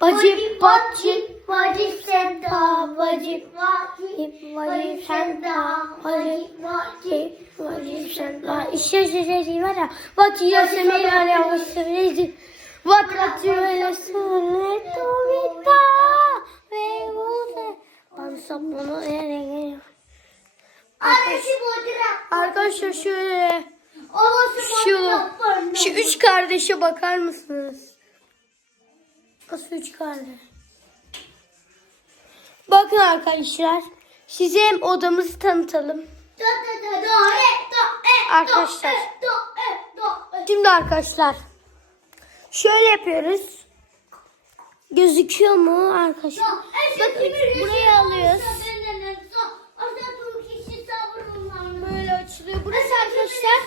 Vacip vacip vacip senda, vacip vacip, vacip senda vacip vacip vacip senda. İşte sözleri var ya Vacip yasemi ya vacip Vacip sünnet tovita ve vuze. Bansam bunu yere. Arkadaşlar şöyle. Şu şu üç kardeşe bakar mısınız? Üç kardeş? Bakın arkadaşlar size hem odamızı tanıtalım. Arkadaşlar. Şimdi arkadaşlar şöyle yapıyoruz. Gözüküyor mu arkadaşlar? Bakın buraya alıyoruz. Böyle açılıyor. Burası arkadaşlar.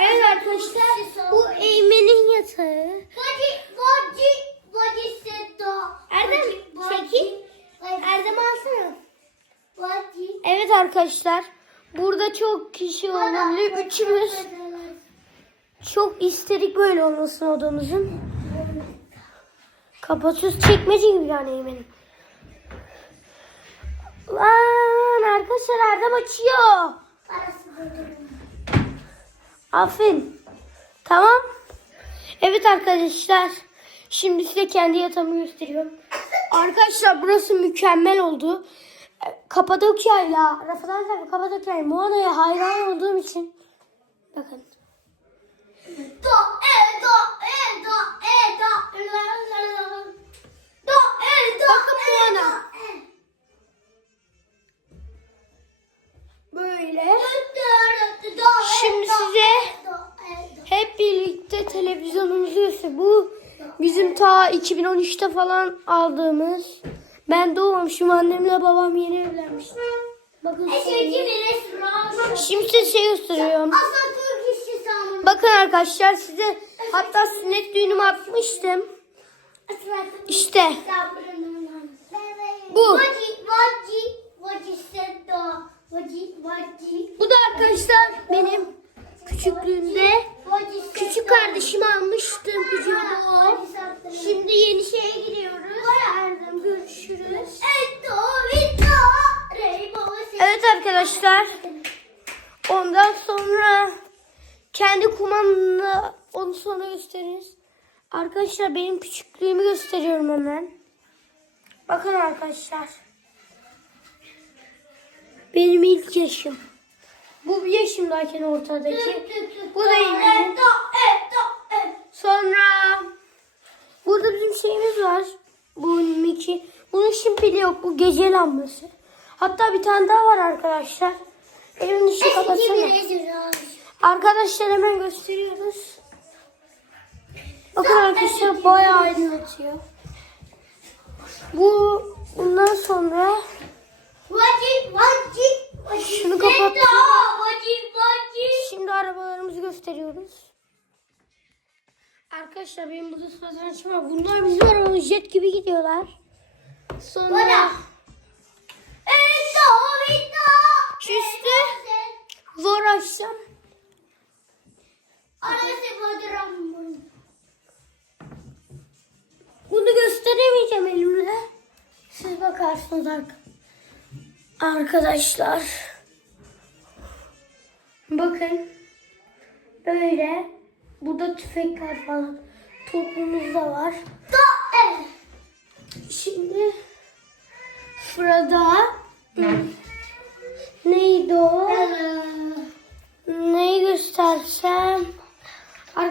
Evet arkadaşlar bu Eymen'in yatağı. Erdem çekil. Erdem alsana. Evet arkadaşlar. Burada çok kişi olabilir. Üçümüz çok istedik böyle olmasın odamızın. Kapatıyoruz. Çekmece gibi yani Eymen'in. Lan arkadaşlar Erdem açıyor. Aferin. Tamam. Evet arkadaşlar. Şimdi size kendi yatağımı gösteriyorum. Arkadaşlar burası mükemmel oldu. E, Kapadokya ile Rafadan tabii Kapadokya ile Moana'ya hayran olduğum için. Bakın. Bakın Moana. Böyle. Şimdi size hep birlikte televizyonumuzu. Bu bizim ta 2013'te falan aldığımız. Ben doğmamışım. Annemle babam yeni evlenmiş. Bakın şimdi size şey gösteriyorum. Bakın arkadaşlar size hatta sünnet düğünümü atmıştım. İşte Bu. bu da arkadaşlar benim küçüklüğümde küçük kardeşimi almıştım kucağıma. Şimdi yeni şeye giriyoruz. Arkadaşlar. Ondan sonra kendi kumandamla onu sonra gösteririz. Arkadaşlar benim küçüklüğümü gösteriyorum hemen. Bakın arkadaşlar. Benim ilk yaşım. Bu bir yaşımdayken ortadaki. Bu da yine. Sonra burada bizim şeyimiz var. Bu Miki. Bunun şimpili yok. Bu gece lambası. Hatta bir tane daha var arkadaşlar. Evin ışığı kapatsana. Arkadaşlar hemen gösteriyoruz. Bakın arkadaşlar bayağı aydınlatıyor. Bu bundan sonra Şunu kapat. şimdi arabalarımızı gösteriyoruz. Arkadaşlar benim burada satrançım var. Bunlar bizim arabamız jet gibi gidiyorlar. Sonra gösteremeyeceğim elimle. Siz bakarsınız arka. Arkadaşlar. Bakın. Böyle. Burada tüfekler falan. Topumuz da var. Şimdi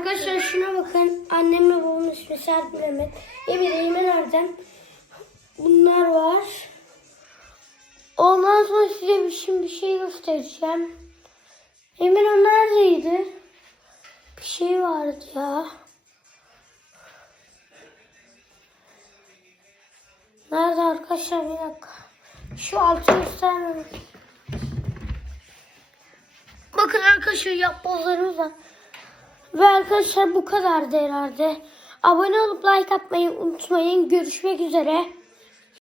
Arkadaşlar şuna bakın. Annemle babamın ismi Serp Mehmet. Emir Eymen Erdem. Bunlar var. Ondan sonra size bir, şimdi bir şey göstereceğim. Emin o neredeydi? Bir şey vardı ya. Nerede arkadaşlar bir dakika. Şu altı göstermem. Bakın arkadaşlar yapbozlarımız var. Ve arkadaşlar bu kadardı herhalde. Abone olup like atmayı unutmayın. Görüşmek üzere.